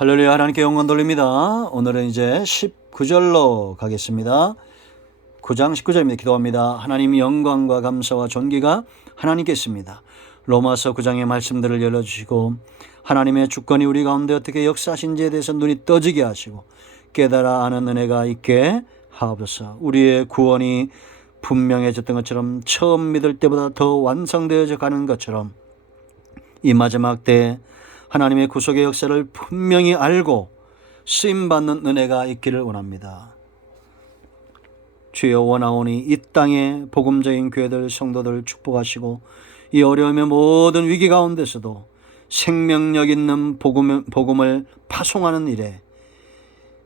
할렐루야, 하나님께 영광 돌립니다. 오늘은 이제 19절로 가겠습니다. 9장 19절입니다. 기도합니다. 하나님, 영광과 감사와 존귀가 하나님께 있습니다. 로마서 9장의 말씀들을 열어주시고 하나님의 주권이 우리 가운데 어떻게 역사하신지에 대해서 눈이 떠지게 하시고 깨달아 아는 은혜가 있게 하옵소서. 우리의 구원이 분명해졌던 것처럼 처음 믿을 때보다 더 완성되어져 가는 것처럼 이 마지막 때에 하나님의 구속의 역사를 분명히 알고 쓰임받는 은혜가 있기를 원합니다. 주여, 원하오니 이 땅에 복음적인 교회들 성도들 축복하시고 이 어려움의 모든 위기 가운데서도 생명력 있는 복음을 파송하는 일에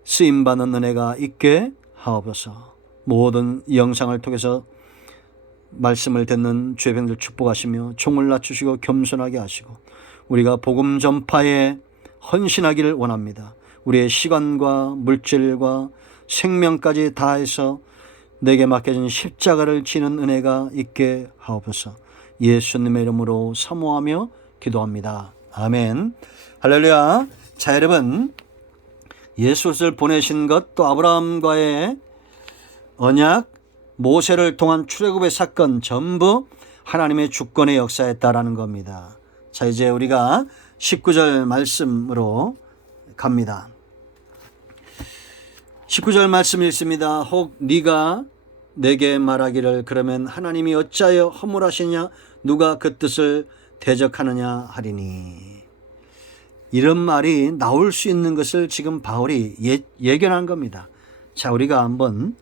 쓰임받는 은혜가 있게 하옵소서. 모든 영상을 통해서 말씀을 듣는 죄병들 축복하시며 종을 낮추시고 겸손하게 하시고 우리가 복음 전파에 헌신하기를 원합니다. 우리의 시간과 물질과 생명까지 다해서 내게 맡겨진 십자가를 지는 은혜가 있게 하옵소서. 예수님의 이름으로 사모하며 기도합니다. 아멘. 할렐루야. 자, 여러분, 예수를 보내신 것, 또 아브라함과의 언약, 모세를 통한 출애굽의 사건 전부 하나님의 주권의 역사였다라는 겁니다. 자, 이제 우리가 19절 말씀으로 갑니다. 19절 말씀 읽습니다. 혹 네가 내게 말하기를 그러면 하나님이 어찌하여 허물하시냐 누가 그 뜻을 대적하느냐 하리니. 이런 말이 나올 수 있는 것을 지금 바울이 예견한 겁니다. 자, 우리가 한번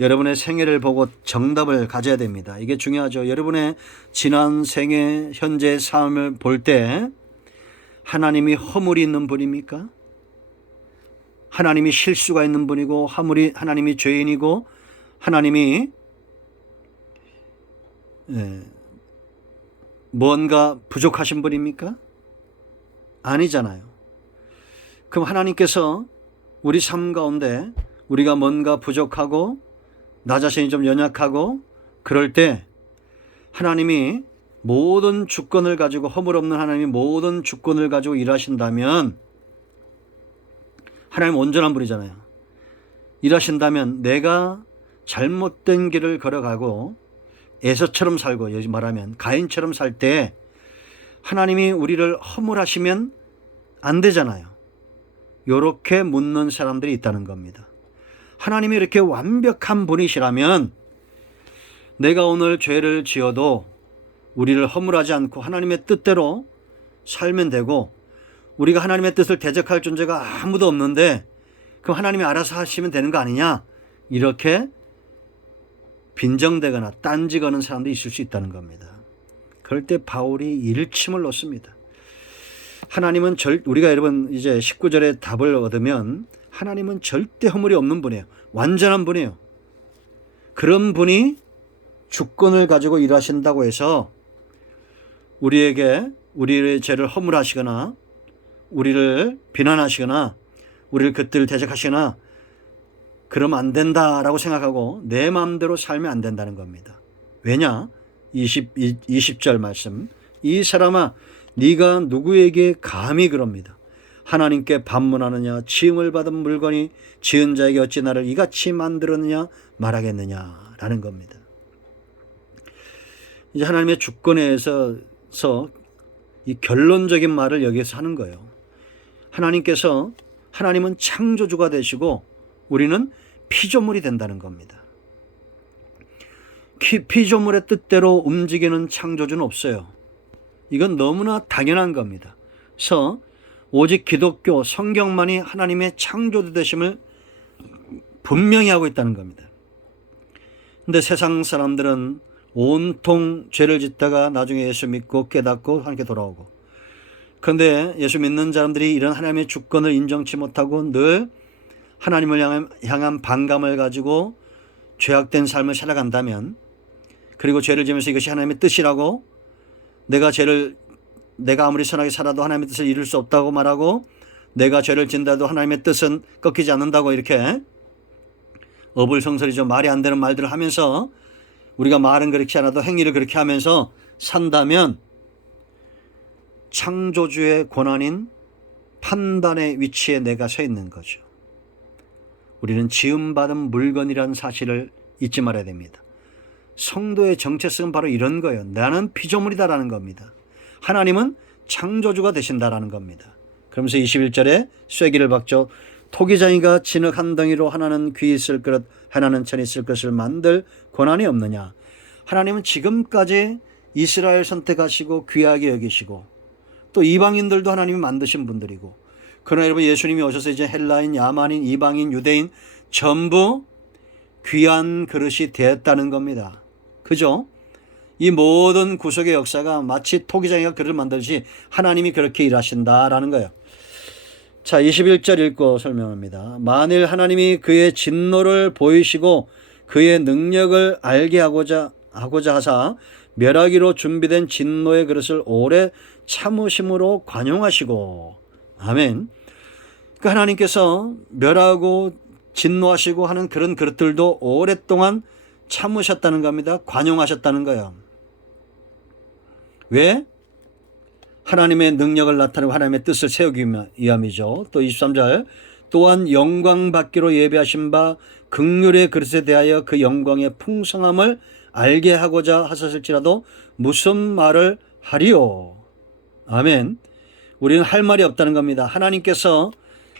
여러분의 생애를 보고 정답을 가져야 됩니다. 이게 중요하죠. 여러분의 지난 생애, 현재 삶을 볼 때 하나님이 허물이 있는 분입니까? 하나님이 실수가 있는 분이고 하나님이 죄인이고 하나님이 뭔가 부족하신 분입니까? 아니잖아요. 그럼 하나님께서 우리 삶 가운데 우리가 뭔가 부족하고 나 자신이 좀 연약하고 그럴 때 하나님이 모든 주권을 가지고 허물 없는 하나님이 모든 주권을 가지고 일하신다면 하나님 온전한 분이잖아요. 일하신다면 내가 잘못된 길을 걸어가고 에서처럼 살고 여기 말하면 가인처럼 살 때 하나님이 우리를 허물하시면 안 되잖아요. 이렇게 묻는 사람들이 있다는 겁니다. 하나님이 이렇게 완벽한 분이시라면 내가 오늘 죄를 지어도 우리를 허물하지 않고 하나님의 뜻대로 살면 되고 우리가 하나님의 뜻을 대적할 존재가 아무도 없는데 그럼 하나님이 알아서 하시면 되는 거 아니냐, 이렇게 빈정대거나 딴지거는 사람도 있을 수 있다는 겁니다. 그럴 때 바울이 일침을 놓습니다. 하나님은 우리가 여러분 이제 19절에 답을 얻으면 하나님은 절대 허물이 없는 분이에요. 완전한 분이에요. 그런 분이 주권을 가지고 일하신다고 해서 우리에게 우리의 죄를 허물하시거나 우리를 비난하시거나 우리를 그들 대적하시거나 그러면 안 된다라고 생각하고 내 마음대로 살면 안 된다는 겁니다. 왜냐? 20절 말씀. 이 사람아 네가 누구에게 감히 그럽니다. 하나님께 반문하느냐, 지음을 받은 물건이 지은 자에게 어찌 나를 이같이 만들었느냐 말하겠느냐라는 겁니다. 이제 하나님의 주권에서 이 결론적인 말을 여기서 하는 거예요. 하나님은 창조주가 되시고 우리는 피조물이 된다는 겁니다. 피조물의 뜻대로 움직이는 창조주는 없어요. 이건 너무나 당연한 겁니다. 그래서 오직 기독교 성경만이 하나님의 창조주 되심을 분명히 하고 있다는 겁니다. 근데 세상 사람들은 온통 죄를 짓다가 나중에 예수 믿고 깨닫고 하나님께 돌아오고, 그런데 예수 믿는 사람들이 이런 하나님의 주권을 인정치 못하고 늘 하나님을 향한 반감을 가지고 죄악된 삶을 살아간다면, 그리고 죄를 지으면서 이것이 하나님의 뜻이라고 내가 아무리 선하게 살아도 하나님의 뜻을 이룰 수 없다고 말하고 내가 죄를 진다도 하나님의 뜻은 꺾이지 않는다고 이렇게 어불성설이죠. 말이 안 되는 말들을 하면서 우리가 말은 그렇게 않아도 행위를 그렇게 하면서 산다면 창조주의 권한인 판단의 위치에 내가 서 있는 거죠. 우리는 지음받은 물건이라는 사실을 잊지 말아야 됩니다. 성도의 정체성은 바로 이런 거예요. 나는 피조물이다라는 겁니다. 하나님은 창조주가 되신다라는 겁니다. 그러면서 21절에 쐐기를 박죠. 토기장이가 진흙 한 덩이로 하나는 귀 있을 그릇 하나는 천 있을 것을 만들 권한이 없느냐. 하나님은 지금까지 이스라엘 선택하시고 귀하게 여기시고 또 이방인들도 하나님이 만드신 분들이고, 그러나 여러분 예수님이 오셔서 이제 헬라인, 야만인, 이방인, 유대인 전부 귀한 그릇이 되었다는 겁니다. 그죠? 이 모든 구속의 역사가 마치 토기장이가 그릇을 만들듯이 하나님이 그렇게 일하신다라는 거예요. 자, 21절 읽고 설명합니다. 만일 하나님이 그의 진노를 보이시고 그의 능력을 알게 하고자 하사 멸하기로 준비된 진노의 그릇을 오래 참으심으로 관용하시고, 아멘. 그 하나님께서 멸하고 진노하시고 하는 그런 그릇들도 오랫동안 참으셨다는 겁니다. 관용하셨다는 거예요. 왜? 하나님의 능력을 나타내고 하나님의 뜻을 세우기 위함이죠. 또 23절, 또한 영광 받기로 예배하신 바 긍휼의 그릇에 대하여 그 영광의 풍성함을 알게 하고자 하셨을지라도 무슨 말을 하리요. 아멘. 우리는 할 말이 없다는 겁니다. 하나님께서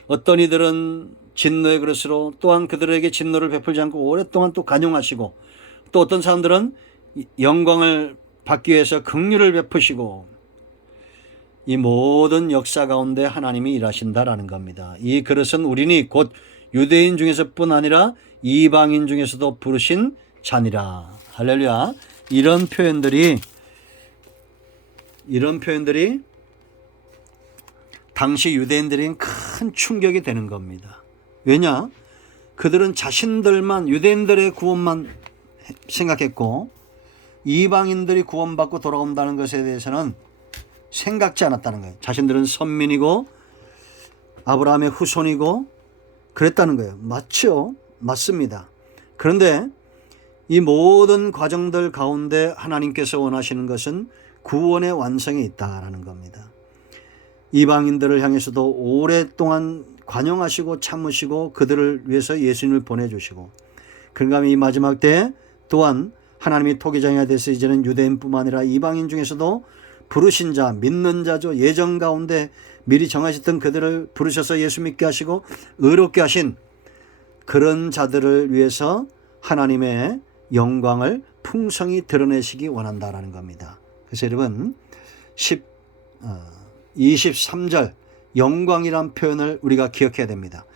어떤 이들은 진노의 그릇으로 또한 그들에게 진노를 베풀지 않고 오랫동안 또 간용하시고, 또 어떤 사람들은 영광을 받기 위해서 긍휼을 베푸시고, 이 모든 역사 가운데 하나님이 일하신다라는 겁니다. 이 그릇은 우리니 곧 유대인 중에서뿐 아니라 이방인 중에서도 부르신 자니라. 할렐루야. 이런 표현들이 당시 유대인들에겐 큰 충격이 되는 겁니다. 왜냐? 그들은 자신들만, 유대인들의 구원만 생각했고 이방인들이 구원받고 돌아온다는 것에 대해서는 생각지 않았다는 거예요. 자신들은 선민이고 아브라함의 후손이고 그랬다는 거예요. 맞죠? 맞습니다. 그런데 이 모든 과정들 가운데 하나님께서 원하시는 것은 구원의 완성에 있다라는 겁니다. 이방인들을 향해서도 오랫동안 관용하시고 참으시고 그들을 위해서 예수님을 보내주시고, 그러니까 이 마지막 때 또한 하나님이 토기장이가 돼서 이제는 유대인뿐만 아니라 이방인 중에서도 부르신 자, 믿는 자죠. 예정 가운데 미리 정하셨던 그들을 부르셔서 예수 믿게 하시고 의롭게 하신 그런 자들을 위해서 하나님의 영광을 풍성히 드러내시기 원한다라는 겁니다. 그래서 여러분 23절 영광이란 표현을 우리가 기억해야 됩니다.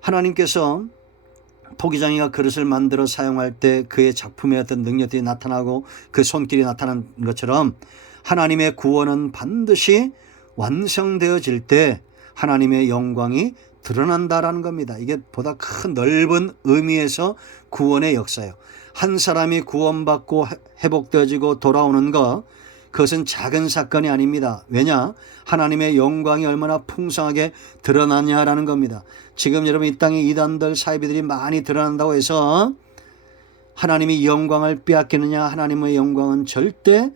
하나님께서 토기장이가 그릇을 만들어 사용할 때 그의 작품의 어떤 능력들이 나타나고 그 손길이 나타난 것처럼 하나님의 구원은 반드시 완성되어질 때 하나님의 영광이 드러난다라는 겁니다. 이게 보다 큰 넓은 의미에서 구원의 역사예요. 한 사람이 구원받고 회복되어지고 돌아오는 것, 그것은 작은 사건이 아닙니다. 왜냐? 하나님의 영광이 얼마나 풍성하게 드러나냐라는 겁니다. 지금 여러분 이 땅에 이단들, 사이비들이 많이 드러난다고 해서 하나님이 영광을 빼앗기느냐? 하나님의 영광은 절대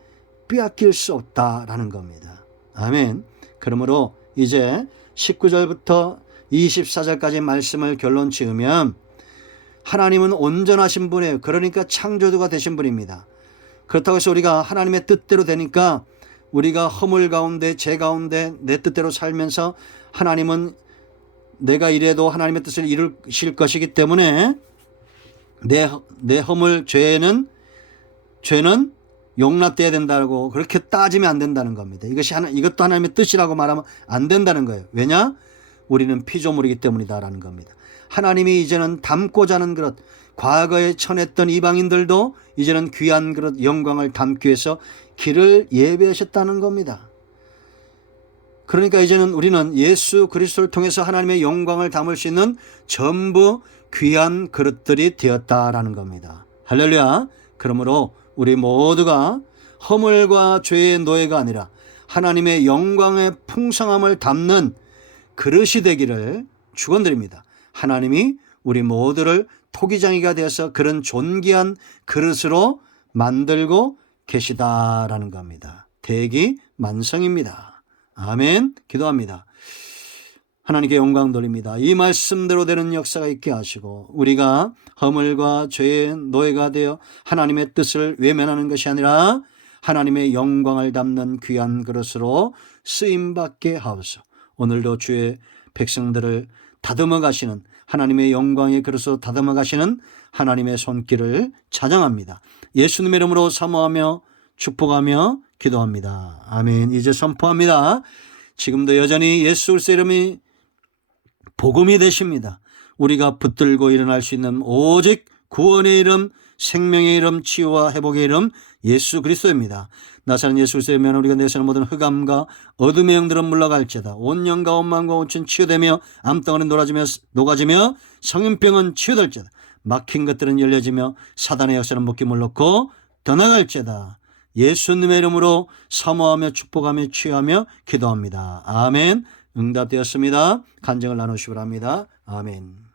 빼앗길 수 없다라는 겁니다. 아멘. 그러므로 이제 19절부터 24절까지 말씀을 결론 지으면 하나님은 온전하신 분이에요. 그러니까 창조주가 되신 분입니다. 그렇다고 해서 우리가 하나님의 뜻대로 되니까 우리가 허물 가운데, 죄 가운데 내 뜻대로 살면서 하나님은 내가 이래도 하나님의 뜻을 이루실 것이기 때문에 내 허물, 죄는 용납돼야 된다고 그렇게 따지면 안 된다는 겁니다. 이것도 하나님의 뜻이라고 말하면 안 된다는 거예요. 왜냐? 우리는 피조물이기 때문이다라는 겁니다. 하나님이 이제는 담고자 하는 그릇, 과거에 천했던 이방인들도 이제는 귀한 그릇, 영광을 담기 위해서 길을 예배하셨다는 겁니다. 그러니까 이제는 우리는 예수 그리스도를 통해서 하나님의 영광을 담을 수 있는 전부 귀한 그릇들이 되었다라는 겁니다. 할렐루야. 그러므로 우리 모두가 허물과 죄의 노예가 아니라 하나님의 영광의 풍성함을 담는 그릇이 되기를 축원드립니다. 하나님이 우리 모두를 토기장이가 되어서 그런 존귀한 그릇으로 만들고 계시다라는 겁니다. 대기 만성입니다. 아멘. 기도합니다. 하나님께 영광 돌립니다. 이 말씀대로 되는 역사가 있게 하시고 우리가 허물과 죄의 노예가 되어 하나님의 뜻을 외면하는 것이 아니라 하나님의 영광을 담는 귀한 그릇으로 쓰임받게 하옵소서. 오늘도 주의 백성들을 다듬어 가시는 하나님의 영광의 그릇으로 다듬어 가시는 하나님의 손길을 찬양합니다. 예수님의 이름으로 사모하며 축복하며 기도합니다. 아멘. 이제 선포합니다. 지금도 여전히 예수 그리스도의 이름이 복음이 되십니다. 우리가 붙들고 일어날 수 있는 오직 구원의 이름, 생명의 이름, 치유와 회복의 이름 예수 그리스도입니다. 나사렛 예수 그리스도의 면 우리가 내세우는 모든 흑암과 어둠의 영들은 물러갈지어다. 온 영과 온 마음과 온 신 치유되며 암덩어리는 녹아지며 성인병은 치유될지어다. 막힌 것들은 열려지며 사단의 역사는 목기 물렀고 떠나갈지어다. 예수님의 이름으로 사모하며 축복하며 치유하며 기도합니다. 아멘. 응답되었습니다. 간증을 나누시기 바랍니다. 아멘.